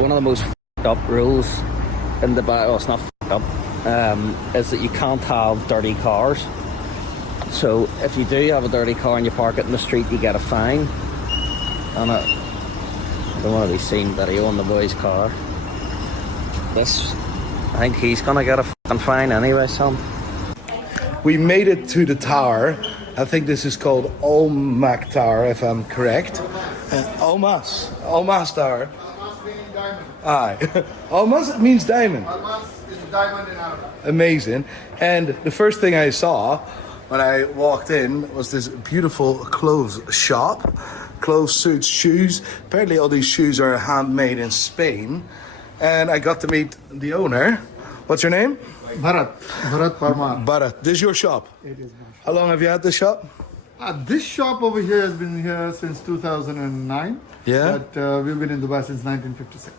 one of the most f***ed up rules in the well, it's not f***ed up, is that you can't have dirty cars. So if you do have a dirty car and you park it in the street, you get a fine. And I don't want to be seen videoing the boy's car. I think he's gonna get a f***ing fine anyway, son. We made it to the tower. I think this is called Olmac Tower, if I'm correct. Almas Tower. Almas meaning diamond. Aye. Almas means diamond. Almas is diamond in Arabic. Amazing. And the first thing I saw when I walked in was this beautiful clothes shop. Clothes, suits, shoes. Apparently all these shoes are handmade in Spain. And I got to meet the owner. What's your name? Bharat Parmar. Bharat. This is your shop? It is my shop. How long have you had this shop? This shop over here has been here since 2009. Yeah? But we've been in Dubai since 1956.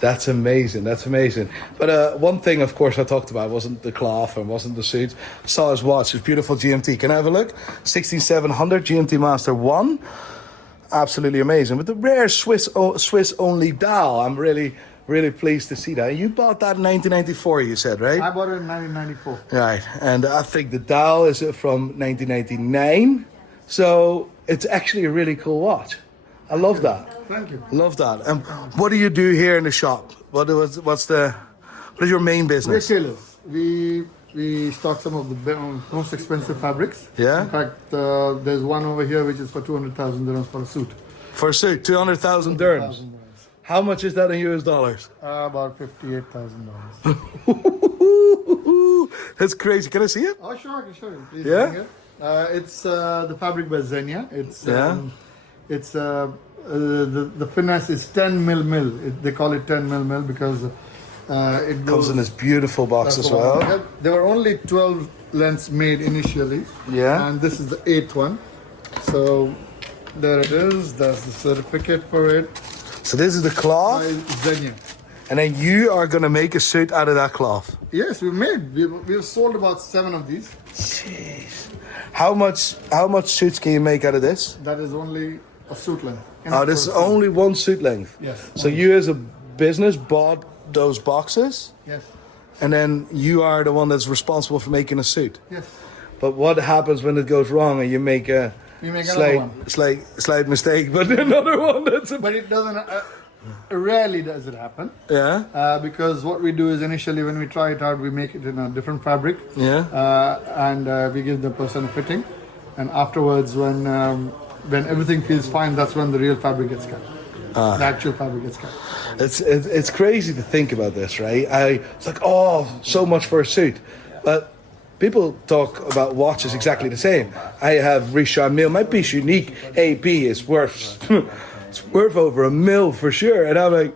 That's amazing. That's amazing. But one thing, of course, I talked about wasn't the cloth and wasn't the suit. I saw his watch, his beautiful GMT. Can I have a look? 16700 GMT Master 1. Absolutely amazing. With the rare Swiss only dial. I'm really pleased to see that. You bought that in 1994, you said, right? I bought it in 1994. Right. And I think the dial is from 1999. So it's actually a really cool watch. I love that. Thank you. Love that. What do you do here in the shop? What is your main We're business? tailors. We stock some of the most expensive fabrics. Yeah? In fact, there's one over here which is for 200,000 dirhams for a suit. For a suit, 200,000 dirhams. How much is that in US dollars? About $58,000. That's crazy. Can I see it? Oh, sure, I can show you. Please Yeah? bring it. It's the fabric by Xenia. It's the finesse is 10 mil. They call it 10 mil because it Comes in this beautiful box as well. There were only 12 lengths made initially. Yeah. And this is the 8th one. So there it is. That's the certificate for it So this is the cloth, by Xenia. and then you are gonna make a suit out of that cloth. Yes, we've sold about 7 of these. Jeez. How much suits can you make out of this? That is only a suit length. Oh, this is only one suit length. Yes. So you as a business bought those boxes, Yes. and then you are the one that's responsible for making a suit. Yes. But what happens when it goes wrong and you make a We make another one. slight mistake, but another one that's a, But it doesn't. Rarely does it happen. yeah, Because what we do is initially when we try it out, we make it in a different fabric. yeah. And we give the person a fitting. And afterwards, when everything feels fine, that's when the real fabric gets cut. The actual fabric gets cut. It's crazy to think about this, right? It's like, oh, so much for a suit, but people talk about watches exactly the same. I have Richard Mille. My piece unique AB is worth it's worth over $1 million for sure, and I'm like,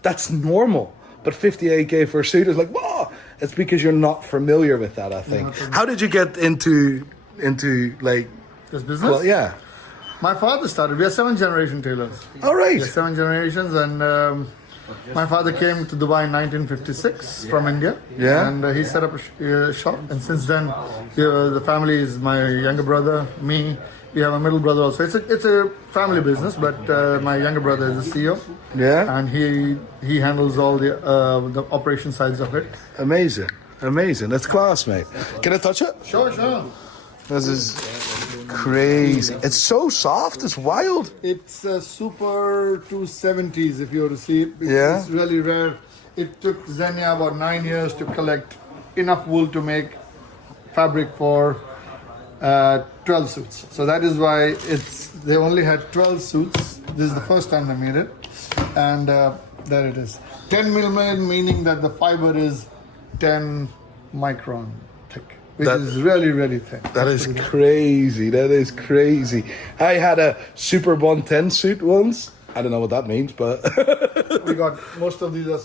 that's normal. But 58K for a suit is like, whoa! It's because you're not familiar with that, I think. How did you get into like This business? well, yeah. My father started. We are 7th generation tailors. All right. We are 7 generations, and my father came to Dubai in 1956 from India. Yeah. And he set up a shop, and since then, the family is my younger brother, me. We have a middle brother also. It's a family business, but my younger brother is the CEO. Yeah. And he handles all the operation sides of it. Amazing. That's class, mate. Can I touch it? Sure. This is crazy. It's so soft. It's wild. It's a super 270s if you were to see it. Yeah. It's really rare. It took Xenia about 9 years to collect enough wool to make fabric for 12 suits. So that is why they only had 12 suits. This is the first time they made it. And there it is. 10 millimeter, meaning that the fiber is 10 micron thick. Which is really, really thin. That is crazy. I had a Super 110 suit once. I don't know what that means, but We got most of these are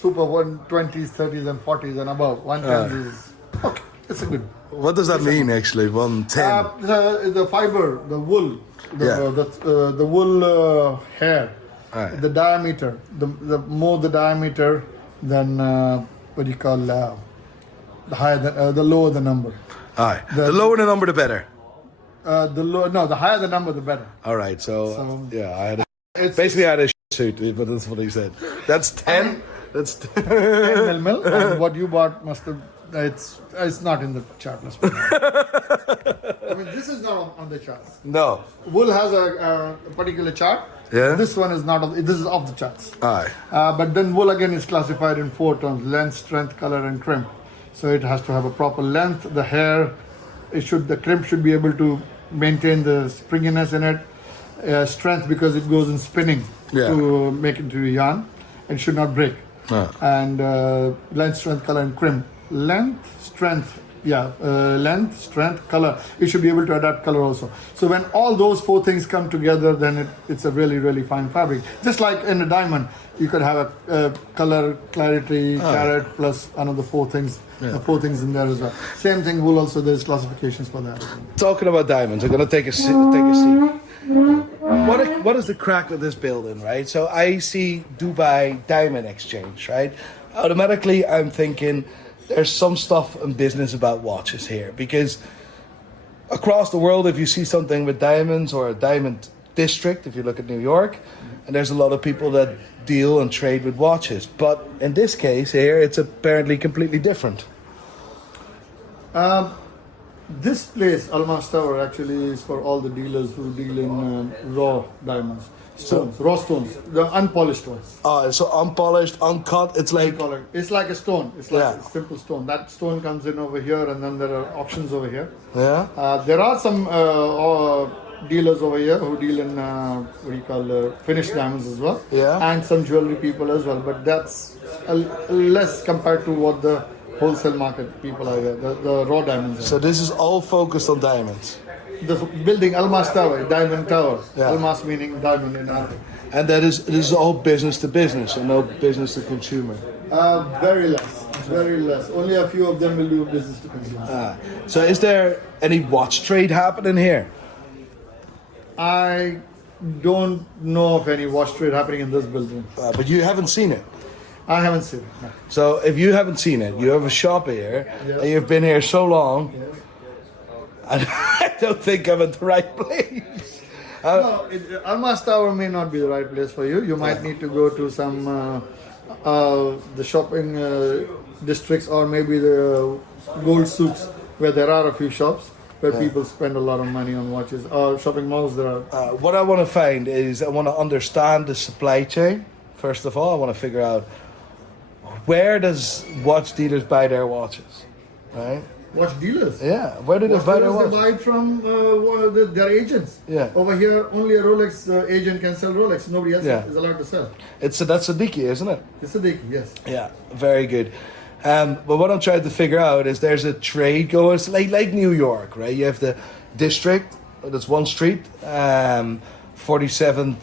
super 120s, 30s, and 40s and above. 110s is okay. It's a good. what does that mean actually? 110. The fiber, the wool, the wool hair, Right. the diameter. The more the diameter, then what do you call the higher the lower the number. Aye. The lower the number, the better. The higher the number, the better. All right. So So- yeah, I had It's basically I had a suit, but that's what he said. That's 10. That's 10. 10 mil, and what you bought must have. It's not in the chart. Let's put it. I mean, this is not on the chart. No. Wool has a particular chart. Yeah. This one is not. This is off the charts. Aye. But then wool again is classified in 4 terms: length, strength, color, and crimp. So it has to have a proper length. The hair, the crimp should be able to maintain the springiness in it. Strength because it goes in spinning to make it into a yarn, and should not break. And length, strength, color, and crimp. Length, strength, color. You should be able to adapt color also. So when all those 4 things come together, then it's a really, really fine fabric. Just like in a diamond, you could have a color, clarity, carat, plus another 4 things. The 4 things in there as well. Same thing, wool also, there's classifications for that. Talking about diamonds, I'm going to take a seat. What is the crack with this building, right? So I see Dubai Diamond Exchange, right? Automatically, I'm thinking there's some stuff in business about watches here, because across the world, if you see something with diamonds or a diamond district, if you look at New York, and there's a lot of people that deal and trade with watches. But in this case here, it's apparently completely different. This place, Almas Tower, actually is for all the dealers who deal in raw diamonds. Raw stones, the unpolished ones. So unpolished, uncut, it's like... It's like a stone. It's like a simple stone. That stone comes in over here, and then there are auctions over here. Yeah. There are some dealers over here who deal in finished diamonds as well. Yeah. And some jewelry people as well. But that's less compared to what the wholesale market people are there. The raw diamonds. So this is all focused on diamonds. The building Almas Tower, Diamond Tower. Yeah. Almas meaning diamond in Arabic. And this is all business to business and no business to consumer. Very less. Only a few of them will do business to consumer. So is there any watch trade happening here? I don't know of any watch trade happening in this building. But you haven't seen it. I haven't seen it. No. So if you haven't seen it, you have a shop here, and you've been here so long, and I don't think I'm at the right place. No, Almas Tower may not be the right place for you. You might need to go to some the shopping districts, or maybe the gold souks, where there are a few shops where people spend a lot of money on watches. Or shopping malls, there are. What I want to find is I want to understand the supply chain. First of all, I want to figure out where does watch dealers buy their watches, right? Watch dealers? Yeah, where do they buy their watches? They buy it from their agents. Yeah. Over here, only a Rolex agent can sell Rolex. Nobody else is allowed to sell. That's Siddiqui, isn't it? It's Siddiqui, yes. Yeah, very good. But what I'm trying to figure out is there's a trade going. It's like New York, right? You have the district. That's one street. 47th.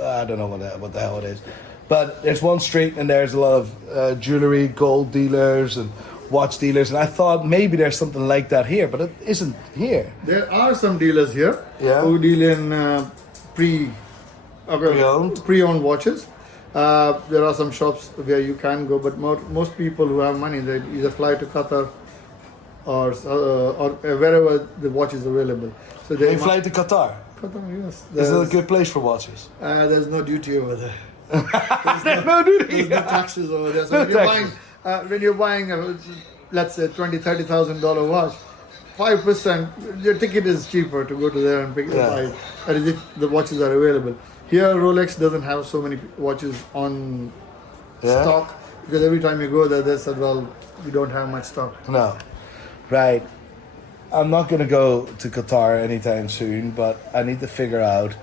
I don't know what the hell it is. But there's one street, and there's a lot of jewelry, gold dealers, and watch dealers. And I thought maybe there's something like that here, but it isn't here. There are some dealers here who deal in pre-owned watches. There are some shops where you can go, but most people who have money, they either fly to Qatar or wherever the watch is available. So they fly to Qatar. Qatar, yes. Is it a good place for watches? There's no duty over there. There's no duty. There's no taxes over there. So when you're buying let's say $20,000-$30,000 watch, 5%, your ticket is cheaper to go to there and pick it up. That is if the watches are available. Here, Rolex doesn't have so many watches on stock, because every time you go there, they said, well, we don't have much stock. No. Right. I'm not going to go to Qatar anytime soon, but I need to figure out.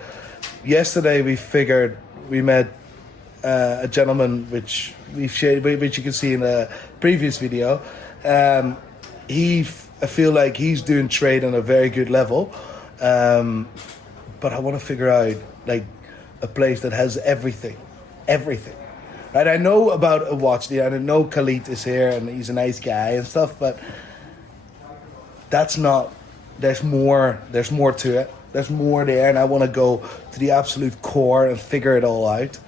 Yesterday we met a gentleman which which you can see in a previous video. I feel like he's doing trade on a very good level, but I want to figure out like a place that has everything. Right? I know about a watch dealer, and I know Khalid is here, and he's a nice guy and stuff, but that's not. There's more to it. There's more there, and I want to go to the absolute core and figure it all out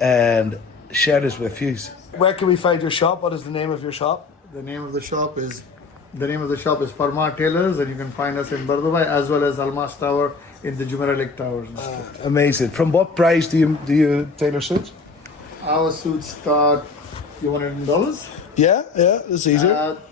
and share this with you. Where can we find your shop? What is the name of your shop? The name of the shop is Parmar Tailors, and you can find us in Bardubai as well as Almas Tower in the Jumeirah Lake Towers. And stuff. Amazing. From what price do you tailor suits? Our suits start $100. Yeah, that's easy.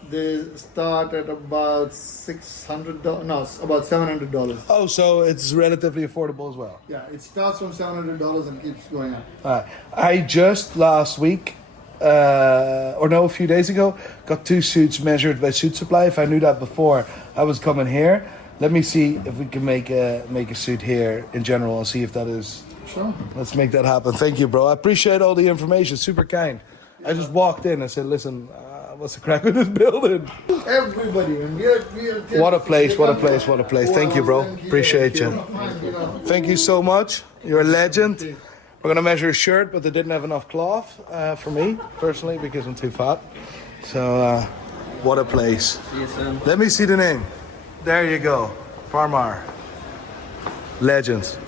They start at about $600. No, about $700. Oh, so it's relatively affordable as well. Yeah, it starts from $700 and keeps going up. I just last week, a few days ago, got 2 suits measured by Suit Supply. If I knew that before I was coming here, let me see if we can make a suit here in general and see if that is. Sure. Let's make that happen. Thank you, bro. I appreciate all the information. Super kind. I just walked in and said, listen, what's the crack with this building? Everybody. And we are What a place, what a place, what a place. Thank you, bro. Appreciate you. Thank you so much. You're a legend. We're going to measure a shirt, but they didn't have enough cloth for me, personally, because I'm too fat. So, what a place. Let me see the name. There you go. Parmar. Legends.